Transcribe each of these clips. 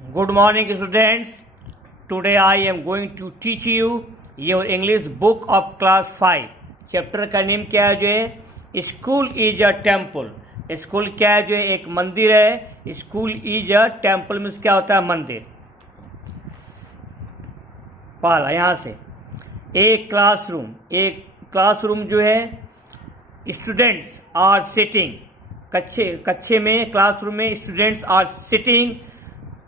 Good morning, students. Today I am going to teach you your English book of class 5. Chapter का name क्या है जो है school is a temple. School क्या है जो है एक मंदिर है. School is a temple means क्या होता है मंदिर. पहला यहाँ से एक क्लासरूम जो है स्टूडेंट्स आर सिटिंग. कक्षे में क्लासरूम में स्टूडेंट्स आर सिटिंग.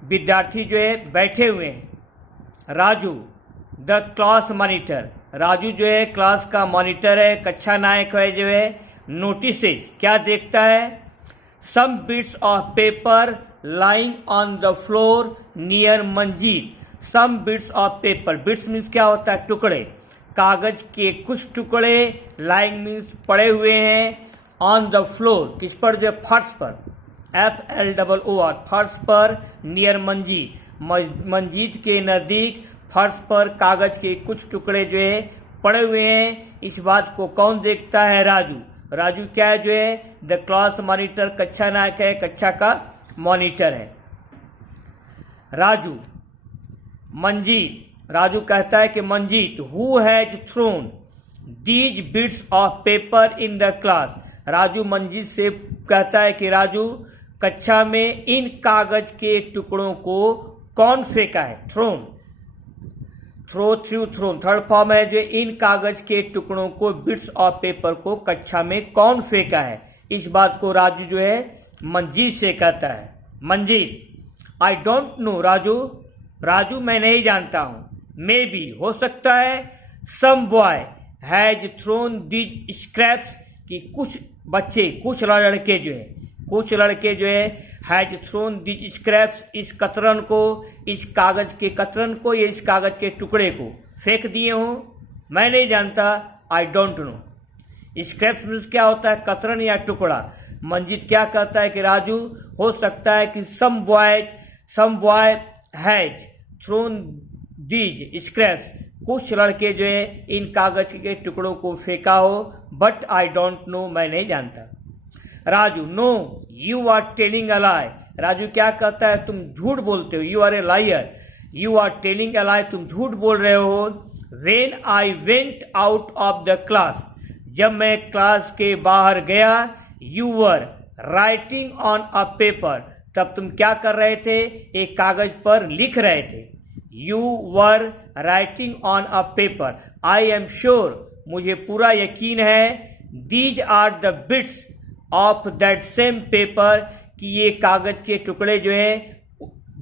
विद्यार्थी जो है बैठे हुए हैं. Raju the class monitor. Raju जो है क्लास का मॉनिटर है, कक्षा नायक है जो है. नोटिसेज क्या देखता है. Some bits of paper lying on the floor near Manjeet. Some bits of paper. Bits means क्या होता है टुकड़े. कागज के कुछ टुकड़े. लाइंग मीन्स पड़े हुए हैं. ऑन द फ्लोर किस पर जो है फर्श पर. FLOOR फर्श पर. नियर मंजीत के नज़दीक फर्श पर कागज के कुछ टुकड़े जो है पड़े हुए हैं. इस बात को कौन देखता है. राजू. राजू क्या है जो है द क्लास मॉनिटर. कक्षा नायक है, कक्षा का मॉनिटर है. राजू मंजीत. राजू कहता है कि Manjeet who has thrown these bits of paper in the class. Raju Manjeet से कहता है कि राजू कक्षा में इन कागज के टुकड़ों को कौन फेंका है. थ्रोन थ्रोन थर्ड फॉर्म है जो इन कागज के टुकड़ों को बिट्स ऑफ पेपर को कक्षा में कौन फेंका है. इस बात को राजू जो है मंजीत से कहता है. Manjeet I don't know. Raju मैं नहीं जानता हूं. मे बी हो सकता है. Some boy has thrown these scraps कि कुछ बच्चे कुछ लड़के जो है हैज थ्रोन दीज स्क्रैप्स इस कतरन को, इस कागज के कतरन को या इस कागज के टुकड़े को फेंक दिए हों. मैं नहीं जानता. आई डोंट नो. स्क्रैप्स मीन्स क्या होता है कतरन या टुकड़ा. मंजीत क्या कहता है कि राजू हो सकता है कि some boy has thrown these scraps कुछ लड़के जो है इन कागज के टुकड़ों को फेंका हो. बट आई डोंट नो मैं नहीं जानता. Raju no you are telling a lie. Raju क्या कहता है तुम झूठ बोलते हो. You are a liar. You are telling a lie तुम झूठ बोल रहे हो. When I went out of the class जब मैं क्लास के बाहर गया. You were writing on a paper तब तुम क्या कर रहे थे एक कागज पर लिख रहे थे. You were writing on a paper. I am sure मुझे पूरा यकीन है. These are the bits of that same paper कि ये कागज के टुकड़े जो है.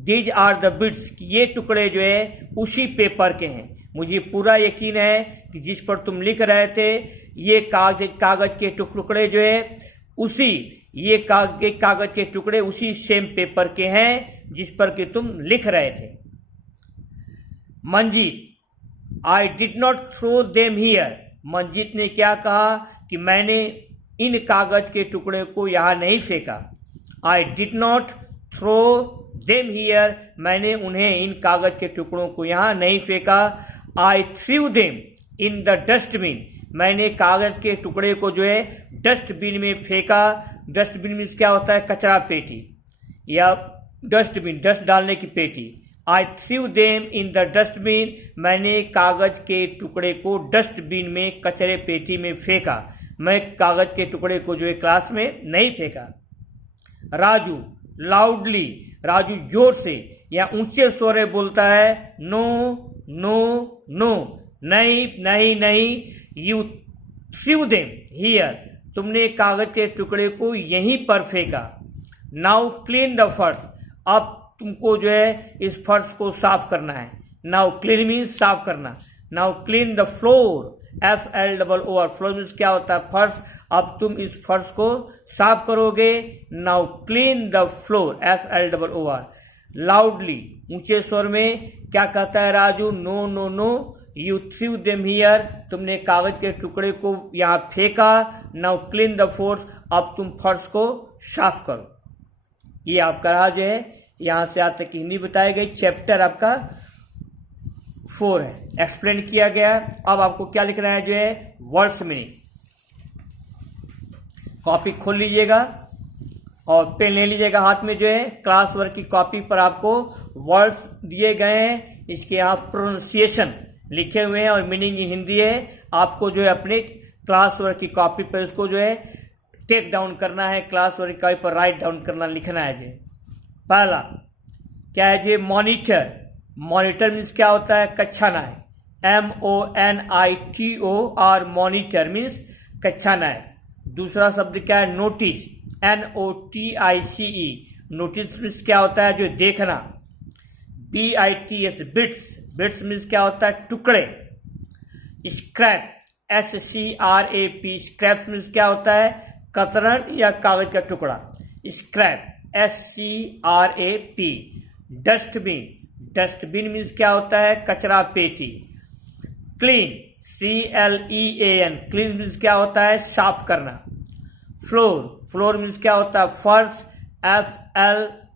दीज आर द बिट्स कि ये टुकड़े जो है उसी पेपर के हैं. मुझे पूरा यकीन है कि जिस पर तुम लिख रहे थे ये कागज के टुकड़े जो है उसी ये कागज के टुकड़े उसी सेम पेपर के हैं जिस पर कि तुम लिख रहे थे. Manjeet I did not throw them here. Manjeet ने क्या कहा कि मैंने इन कागज के टुकड़े को यहां नहीं फेंका. I did not throw them here मैंने उन्हें इन कागज के टुकड़ों को यहां नहीं फेंका. I threw them in the dustbin. मैंने कागज के टुकड़े को जो है डस्टबिन में फेंका. डस्टबिन में क्या होता है कचरा पेटी या डस्टबिन डस्ट डालने की पेटी. I threw them in the dustbin मैंने कागज के टुकड़े को डस्टबिन में कचरे पेटी में फेंका. मैं कागज के टुकड़े को जो है क्लास में नहीं फेंका. राजू लाउडली. राजू जोर से या ऊंचे स्वर में बोलता है. नो नो नो नहीं. यू थ्रू देम हियर तुमने कागज के टुकड़े को यहीं पर फेंका. नाउ क्लीन द फर्श. अब तुमको जो है इस फर्श को साफ करना है. नाउ क्लीन मीन्स साफ करना. Now clean the floor. FLOOR floor means क्या होता है फर्श. अब तुम इस फर्श को साफ करोगे. Now clean the floor FLOOR. Loudly ऊंचे स्वर में क्या कहता है Raju. No you threw them here तुमने कागज के टुकड़े को यहाँ फेंका. नाउ क्लीन द फ्लोर अब तुम फर्श को साफ करो. ये आपका रहा जो है यहाँ से आज तक हिंदी बताई गई. चैप्टर आपका 4 है. एक्सप्लेन किया गया. अब आपको क्या लिखना है जो है वर्ड्स मीनिंग. कॉपी खोल लीजिएगा और पेन ले लीजिएगा हाथ में। जो है क्लास वर्क की कॉपी पर आपको वर्ड्स दिए गए हैं, इसके यहाँ प्रोनाउंसिएशन लिखे हुए हैं और मीनिंग इन हिंदी है। आपको जो है अपने क्लास वर्क की कॉपी पर इसको जो है टेक डाउन करना है, क्लास वर्क की कॉपी पर राइट डाउन करना, लिखना है। जो पहला क्या है, जो मॉनिटर। मॉनिटर मीन्स क्या होता है, कक्षा नायक। MONITOR मॉनिटर मीन्स कक्षा नायक। दूसरा शब्द क्या है, नोटिस। NOTICE नोटिस मीन्स क्या होता है, जो देखना। BITS bits. बिट्स मीन्स क्या होता है, टुकड़े। स्क्रैप SCRAP स्क्रैप्स मीन्स क्या होता है, कतरन या कागज का टुकड़ा। Scrap SCRAP। Dustbin. Dustbin means क्या होता है, कचरा पेटी। क्लीन CLEAN क्लीन मीन्स क्या होता है, साफ करना। फ्लोर। फ्लोर मीन्स क्या होता है, फर्श।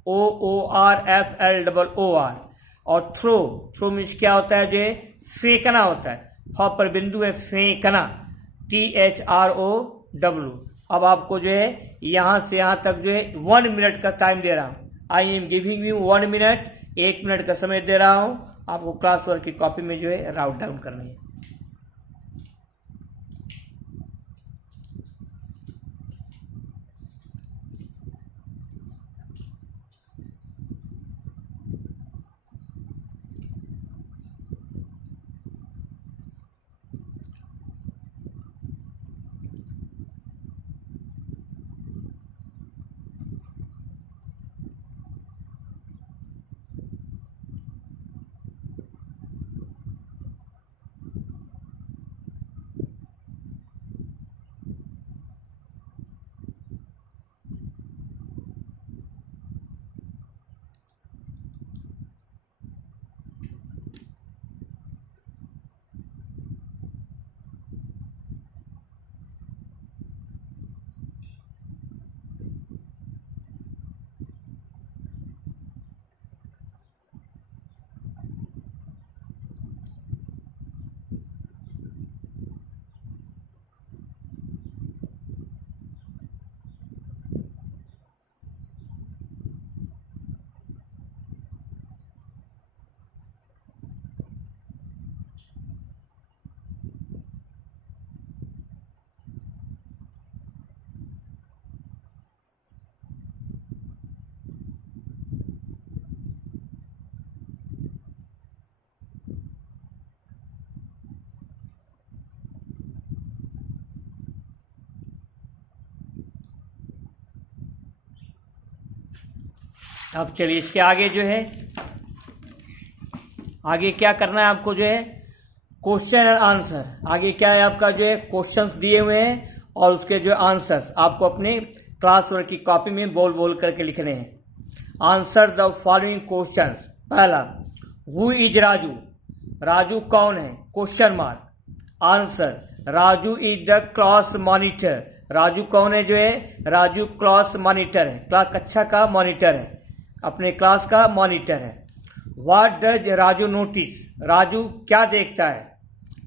FLOOR। और थ्रो। थ्रो मीन्स क्या होता है, जो फेंकना होता है। फ पर बिंदु है, फेंकना। THROW। अब आपको जो है यहाँ से यहाँ तक जो है 1 मिनट का टाइम दे रहा हूँ। I am giving you 1 minute, 1 minute का समय दे रहा हूँ। आपको क्लास वर्क की कॉपी में जो है राउट डाउन करनी है। अब चलिए इसके आगे जो है, आगे क्या करना है आपको, जो है क्वेश्चन एंड आंसर। आगे क्या है आपका, जो है क्वेश्चंस दिए हुए हैं और उसके जो आंसर्स आपको अपने क्लास वर्क की कॉपी में बोल बोल करके लिखने हैं। Answer the following questions. पहला, हु इज राजू। राजू कौन है, question mark. Answer, Raju is the class monitor. Raju कौन है, जो है राजू क्लास मॉनिटर है, क्लास कक्षा का मॉनिटर है, अपने क्लास का मॉनिटर है। What does Raju notice. Raju क्या देखता है।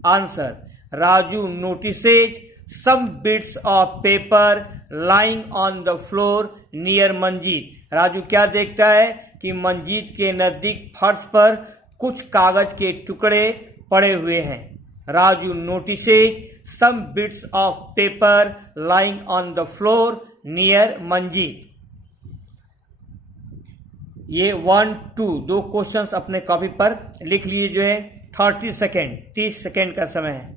Answer, Raju notices some bits of paper lying on the floor near Manjeet. Raju क्या देखता है कि मंजीत के नजदीक फर्श पर कुछ कागज के टुकड़े पड़े हुए हैं। Raju notices some bits of paper lying on the floor near Manjeet. ये 1, 2 दो क्वेश्चंस अपने कॉपी पर लिख लिए। जो है 30 सेकेंड, 30 सेकेंड का समय है।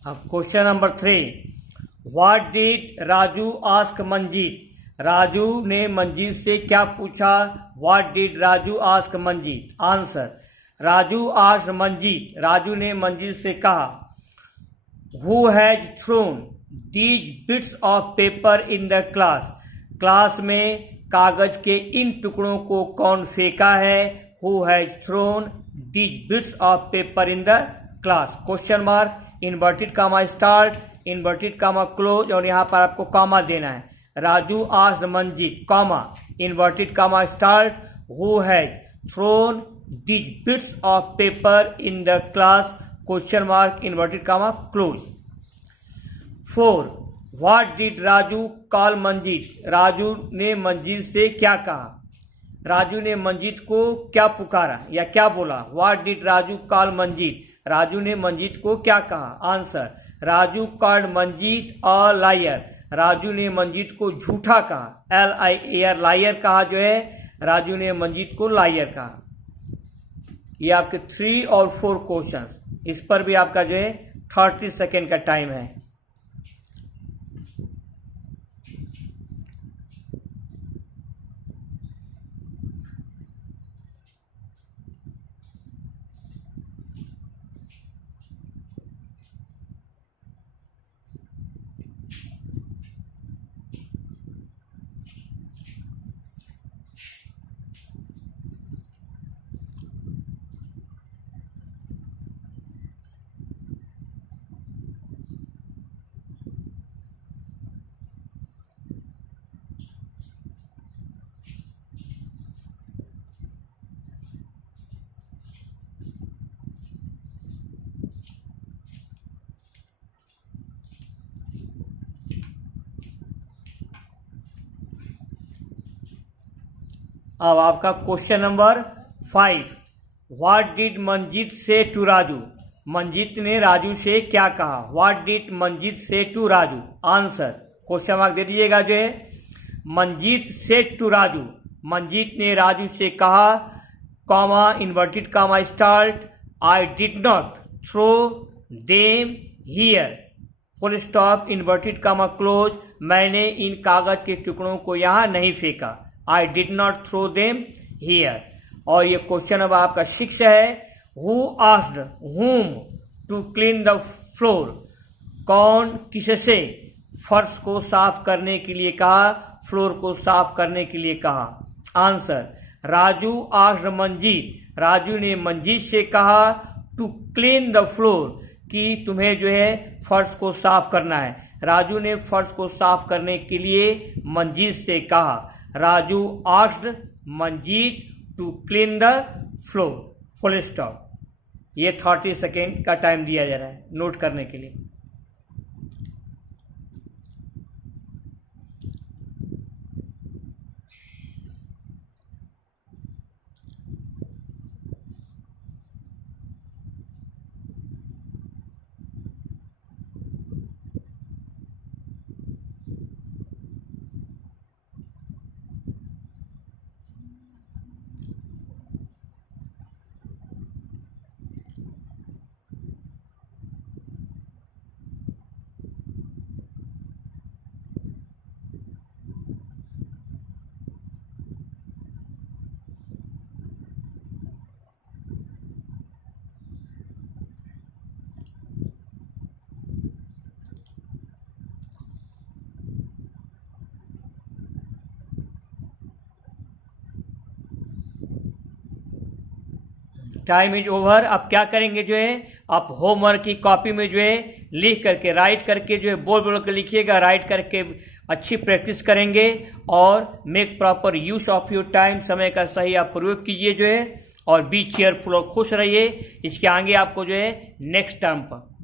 अब question number 3, what did Raju ask Manjeet. Raju ने मंजीत से क्या पूछा? What did Raju ask Manjeet? Answer, Raju asked Manjeet, Raju ने मंजीत से कहा, who has thrown these bits of paper in the class? Class में कागज के इन टुकड़ों को कौन फेंका है? Who has thrown these bits of paper in the class? Question mark, inverted comma start, inverted comma close, और यहाँ पर आपको कामा देना है। Raju asked Manjeet, comma, inverted comma start, who has thrown these bits of paper in the class, question mark, inverted comma close. 4. What did Raju call Manjeet? Raju ने मंजीत से क्या कहा? राजू ने मंजीत को क्या पुकारा या क्या बोला? What did Raju call Manjeet? Raju ने मंजीत को क्या कहा? Answer, Raju called Manjeet a liar, Raju ने मंजीत को झूठा कहा। LIAR, लायर कहा जो है, राजू ने मंजीत को लायर कहा। ये आपके 3 और 4 क्वेश्चन, इस पर भी आपका जो है 30 सेकेंड का टाइम है। अब आपका question number 5, what did Manjeet say to Raju? Manjeet ने राजू से क्या कहा? What did Manjeet say to Raju? Answer, question mark दे दीजिएगा जो है, मंजीत से टू राजू, मंजीत ने राजू से कहा, comma, inverted comma start, I did not throw them here, full stop, inverted comma close, मैंने इन कागज के टुकड़ों को यहाँ नहीं फेंका। I did not throw them here। और ये क्वेश्चन अब आपका 6 है, Who asked whom to clean the floor? कौन किससे फर्श को साफ करने के लिए कहा, फ्लोर को साफ करने के लिए कहा? आंसर, राजू asked मंजीत, राजू ने मंजीत से कहा, to clean the floor, कि तुम्हें जो है फर्श को साफ करना है। राजू ने फर्श को साफ करने के लिए मंजीत से कहा। Raju asked Manjeet to clean the floor, full stop. ये 30 सेकेंड का टाइम दिया जा रहा है नोट करने के लिए। Time is over. अब क्या करेंगे जो है, आप होमवर्क की कॉपी में जो है लिख करके, राइट करके जो है बोल बोल के लिखिएगा, राइट करके अच्छी प्रैक्टिस करेंगे और make proper use of your time, समय का सही आप प्रयोग कीजिए जो है, और बी चेयरफुल और खुश रहिए। इसके आगे आपको जो है नेक्स्ट टर्म पर